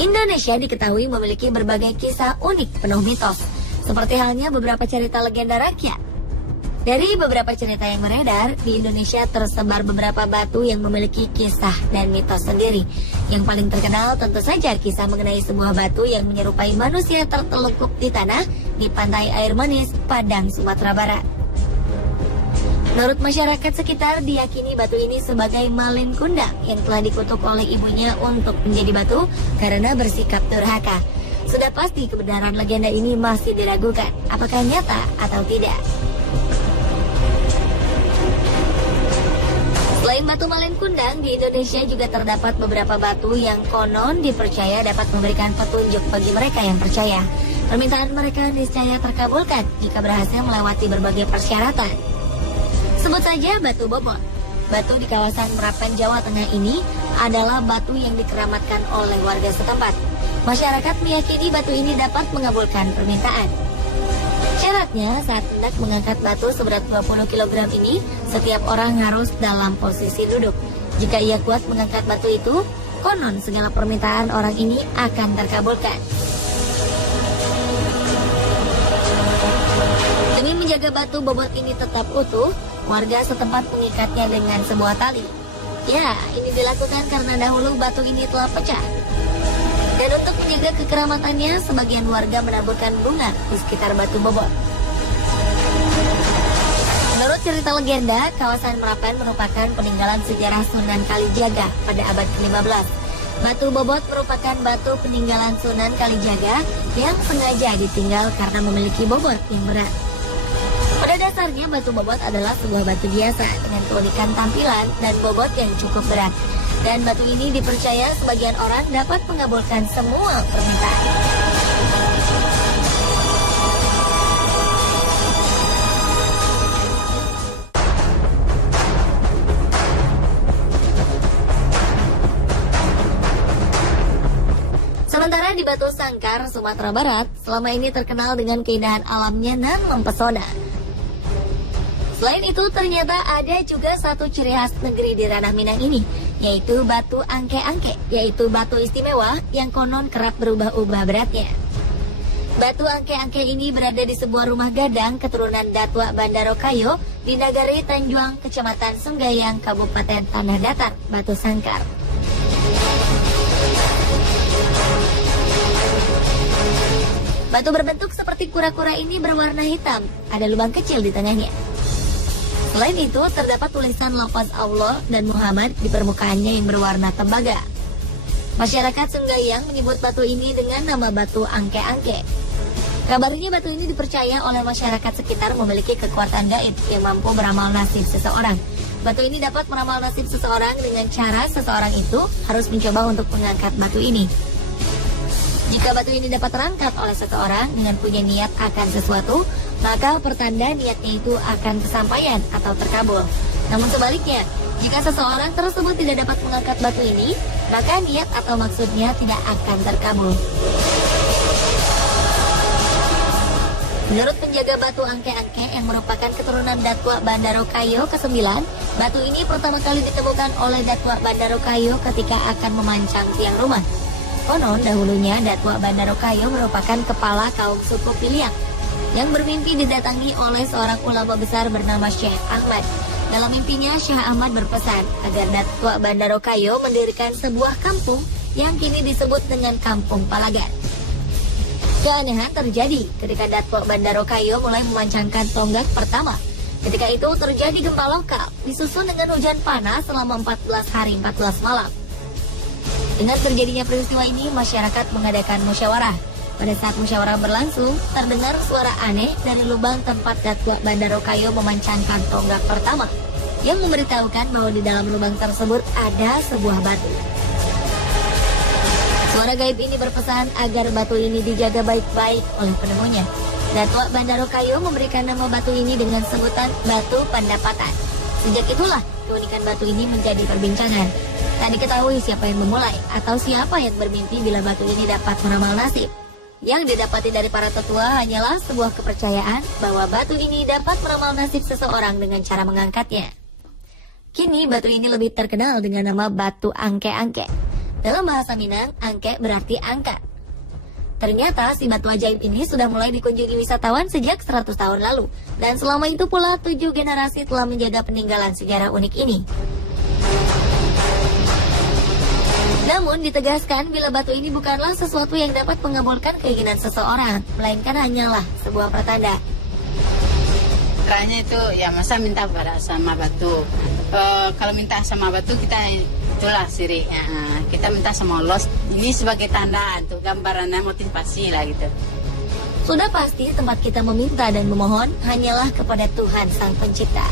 Indonesia diketahui memiliki berbagai kisah unik penuh mitos, seperti halnya beberapa cerita legenda rakyat. Dari beberapa cerita yang beredar, di Indonesia tersebar beberapa batu yang memiliki kisah dan mitos sendiri. Yang paling terkenal tentu saja kisah mengenai sebuah batu yang menyerupai manusia tertelungkup di tanah di pantai air manis, Padang, Sumatera Barat. Menurut masyarakat sekitar, diyakini batu ini sebagai malin kundang yang telah dikutuk oleh ibunya untuk menjadi batu karena bersikap durhaka. Sudah pasti kebenaran legenda ini masih diragukan, apakah nyata atau tidak. Selain batu malin kundang, di Indonesia juga terdapat beberapa batu yang konon dipercaya dapat memberikan petunjuk bagi mereka yang percaya. Permintaan mereka niscaya terkabulkan jika berhasil melewati berbagai persyaratan. Sebut saja batu bobot. Batu di kawasan Merapen, Jawa Tengah ini adalah batu yang dikeramatkan oleh warga setempat. Masyarakat meyakini batu ini dapat mengabulkan permintaan. Syaratnya, saat hendak mengangkat batu seberat 20 kg ini, setiap orang harus dalam posisi duduk. Jika ia kuat mengangkat batu itu, konon segala permintaan orang ini akan terkabulkan. Demi menjaga batu bobot ini tetap utuh, warga setempat mengikatnya dengan sebuah tali. Ya, ini dilakukan karena dahulu batu ini telah pecah. Dan untuk menjaga kekeramatannya, sebagian warga menaburkan bunga di sekitar batu bobot. Menurut cerita legenda, kawasan Merapen merupakan peninggalan sejarah Sunan Kalijaga pada abad ke-15. Batu bobot merupakan batu peninggalan Sunan Kalijaga yang sengaja ditinggal karena memiliki bobot yang berat. Pada dasarnya, batu bobot adalah sebuah batu biasa dengan keunikan tampilan dan bobot yang cukup berat. Dan batu ini dipercaya sebagian orang dapat mengabulkan semua permintaan. Sementara di Batu Sangkar, Sumatera Barat, selama ini terkenal dengan keindahan alamnya dan mempesona. Selain itu, ternyata ada juga satu ciri khas negeri di ranah Minang ini, yaitu batu angke-angke, yaitu batu istimewa yang konon kerap berubah-ubah beratnya. Batu angke-angke ini berada di sebuah rumah gadang keturunan Datua Bandarokayo di Nagari Tanjuang, Kecamatan Sunggayang, Kabupaten Tanah Datar, Batu Sangkar. Batu berbentuk seperti kura-kura ini berwarna hitam, ada lubang kecil di tengahnya. Selain itu, terdapat tulisan lafaz Allah dan Muhammad di permukaannya yang berwarna tembaga. Masyarakat Sunggayang menyebut batu ini dengan nama batu angke-angke. Kabarnya batu ini dipercaya oleh masyarakat sekitar memiliki kekuatan gaib yang mampu meramal nasib seseorang. Batu ini dapat meramal nasib seseorang dengan cara seseorang itu harus mencoba untuk mengangkat batu ini. Jika batu ini dapat terangkat oleh seseorang dengan punya niat akan sesuatu, maka pertanda niatnya itu akan kesampaian atau terkabul. Namun sebaliknya, jika seseorang tersebut tidak dapat mengangkat batu ini, maka niat atau maksudnya tidak akan terkabul. Menurut penjaga batu angke-angke yang merupakan keturunan Datua Bandarokayo ke-9, batu ini pertama kali ditemukan oleh Datua Bandarokayo ketika akan memancang tiang rumah. Konon dahulunya Datua Bandarokayo merupakan kepala kaum suku Piliang yang bermimpi didatangi oleh seorang ulama besar bernama Syekh Ahmad. Dalam mimpinya, Syekh Ahmad berpesan agar Datua Bandarokayo mendirikan sebuah kampung yang kini disebut dengan Kampung Palagan. Keanehan terjadi ketika Datua Bandarokayo mulai memancangkan tonggak pertama. Ketika itu terjadi gempa lokal, disusul dengan hujan panas selama 14 hari 14 malam. Dengan terjadinya peristiwa ini, masyarakat mengadakan musyawarah. Pada saat musyawarah berlangsung, terdengar suara aneh dari lubang tempat Datua Bandarokayo memancangkan tonggak pertama, yang memberitahukan bahwa di dalam lubang tersebut ada sebuah batu. Suara gaib ini berpesan agar batu ini dijaga baik-baik oleh penemunya. Datua Bandarokayo memberikan nama batu ini dengan sebutan Batu Pandapatan. Sejak itulah, keunikan batu ini menjadi perbincangan. Tak diketahui siapa yang memulai atau siapa yang bermimpi bila batu ini dapat meramal nasib. Yang didapati dari para tetua hanyalah sebuah kepercayaan bahwa batu ini dapat meramal nasib seseorang dengan cara mengangkatnya. Kini batu ini lebih terkenal dengan nama batu angke-angke. Dalam bahasa Minang, angke berarti angka. Ternyata si batu ajaib ini sudah mulai dikunjungi wisatawan sejak 100 tahun lalu. Dan selama itu pula 7 generasi telah menjaga peninggalan sejarah unik ini. Namun ditegaskan bila batu ini bukanlah sesuatu yang dapat mengabulkan keinginan seseorang, melainkan hanyalah sebuah pertanda. Caranya itu ya masa minta pada sama batu. Kalau minta sama batu kita itulah sirinya. Kita minta sama Allah. Ini sebagai tanda untuk gambarannya motivasi lah gitu. Sudah pasti tempat kita meminta dan memohon hanyalah kepada Tuhan Sang Pencipta.